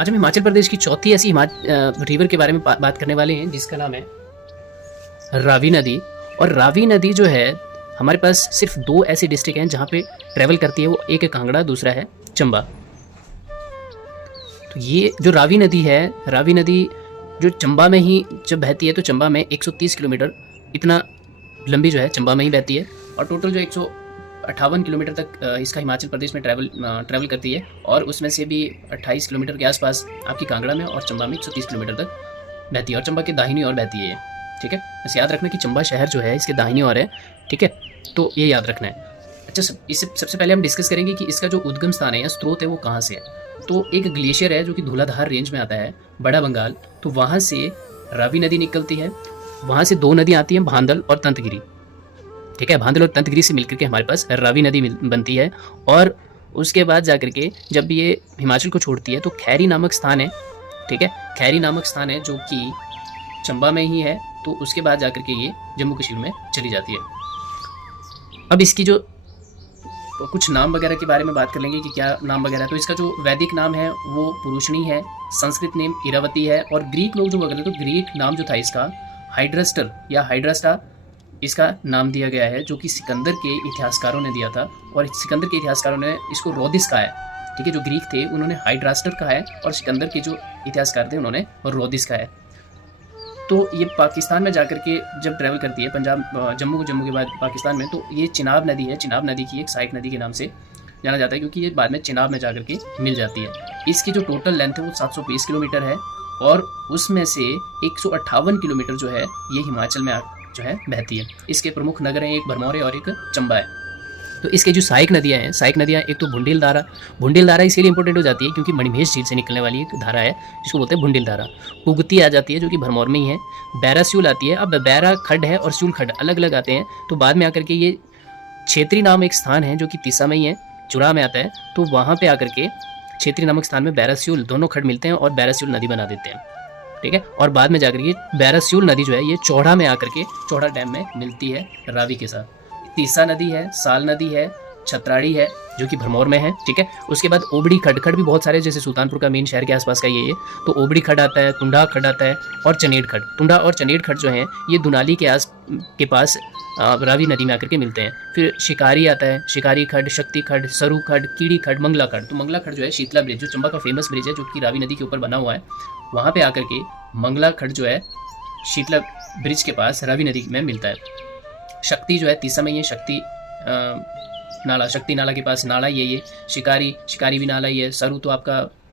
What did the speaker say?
आज हम हिमाचल प्रदेश की चौथी ऐसी रिवर के बारे में बात करने वाले हैं जिसका नाम है रावी नदी। और रावी नदी जो है हमारे पास सिर्फ दो ऐसी डिस्ट्रिक्ट हैं जहाँ पे ट्रैवल करती है, वो एक है कांगड़ा, दूसरा है चंबा। तो ये जो रावी नदी है, रावी नदी जो चंबा में ही जब बहती है तो चंबा में 130 किलोमीटर इतना लंबी जो है चंबा में ही बहती है। और टोटल जो 158 किलोमीटर तक इसका हिमाचल प्रदेश में ट्रैवल करती है। और उसमें से भी 28 किलोमीटर के आसपास आपकी कांगड़ा में और चंबा में 130 किलोमीटर तक बहती है। और चंबा के दाहिनी ओर बहती है ये, ठीक है। बस याद रखना कि चंबा शहर जो है इसके दाहिनी ओर है, ठीक है। तो ये याद रखना है। अच्छा, इससे सबसे पहले हम डिस्कस करेंगे कि इसका जो उद्गम स्थान है या स्रोत है वो कहाँ से है। तो एक ग्लेशियर है जो कि धौलाधार रेंज में आता है, बड़ा बंगाल। तो वहाँ से रावी नदी निकलती है। वहाँ से दो नदियाँ आती हैं, भांदल और तंतगिरी, ठीक है। भांदल और तंतगिरी से मिलकर के हमारे पास रावी नदी बनती है। और उसके बाद जाकर के जब ये हिमाचल को छोड़ती है तो खैरी नामक स्थान है, ठीक है। खैरी नामक स्थान है जो कि चंबा में ही है। तो उसके बाद जाकर के ये जम्मू कश्मीर में चली जाती है। अब इसकी जो कुछ नाम वगैरह के बारे में बात कर लेंगे कि क्या नाम वगैरह। तो इसका जो वैदिक नाम है वो पुरुषनी है, संस्कृत नेम इरावती है। और ग्रीक लोग जो वगैरह, तो ग्रीक नाम जो था इसका हाइड्रस्टर या हाइड्रस्टा इसका नाम दिया गया है, जो कि सिकंदर के इतिहासकारों ने दिया था। और सिकंदर के इतिहासकारों ने इसको रोदिस कहा है, ठीक है। जो ग्रीक थे उन्होंने हाइड्रास्टर कहा है और सिकंदर के जो इतिहासकार थे उन्होंने रोदिस कहा है। तो ये पाकिस्तान में जाकर के जब ट्रैवल करती है, पंजाब जम्मू के बाद पाकिस्तान में, तो ये चिनाब नदी है। चिनाब नदी की एक सहायक नदी के नाम से जाना जाता है, क्योंकि ये बाद में चिनाब में जाकर के मिल जाती है। इसकी जो टोटल लेंथ है वो 720 किलोमीटर है। और उसमें से 158 किलोमीटर जो है ये हिमाचल में जो है बहती है। इसके प्रमुख नगर हैं, एक भरमौर है और एक चंबा है। तो इसके जो सहायक नदियाँ हैं, सहायक नदियाँ एक तो भुंडिल धारा। भुंडिल धारा इसलिए इंपॉर्टेंट हो जाती है क्योंकि मणिमहेश झील से निकलने वाली एक धारा है जिसको बोलते हैं भुंडिल धारा। उगती आ जाती है जो कि भरमौर में ही है। बैरा स्यूल आती है। अब बैरा खड्ड है और स्यूल खड्ड अलग अलग आते हैं। तो बाद में आकर के ये क्षेत्री नाम एक स्थान है जो कि तीसा में ही है, चुरा में आता है। तो वहाँ पे आकर के क्षेत्री नामक स्थान में बैरा स्यूल दोनों खड्ड मिलते हैं और बैरा स्यूल नदी बना देते हैं, ठीक है। और बाद में जाकर ये बैरा स्यूल नदी जो है ये चौड़ा में आकर के चौड़ा डैम में मिलती है रावी के साथ। तीसा नदी है, साल नदी है, छतराड़ी है जो कि भरमौर में है, ठीक है। उसके बाद ओबड़ी खड्ड भी बहुत सारे, जैसे सुल्तानपुर का मेन शहर के आसपास का ये तो ओबड़ी खड्ड आता है, टुंडा खड्ड आता है और चनेड़ खड्ड। टुंडा और चनेड़ खड्ड जो हैं ये दुनाली के पास रावी नदी में आकर के मिलते हैं। फिर शिकारी आता है, शिकारी खड्ड, शक्ति खड्ड, सरू खड्ड, कीड़ी खड्ड, मंगला खड्ड। तो मंगला खड्ड जो है शीतला ब्रिज, जो चंबा का फेमस ब्रिज है जो कि रावी नदी के ऊपर बना हुआ है, वहाँ पे आकर के मंगला खड्ड जो है शीतला ब्रिज के पास रावी नदी में मिलता है। शक्ति जो है तीसा में, ये शक्ति नाला, शक्ति नाला के पास नाला ये शिकारी भी नाला ही है। सरू तो आपका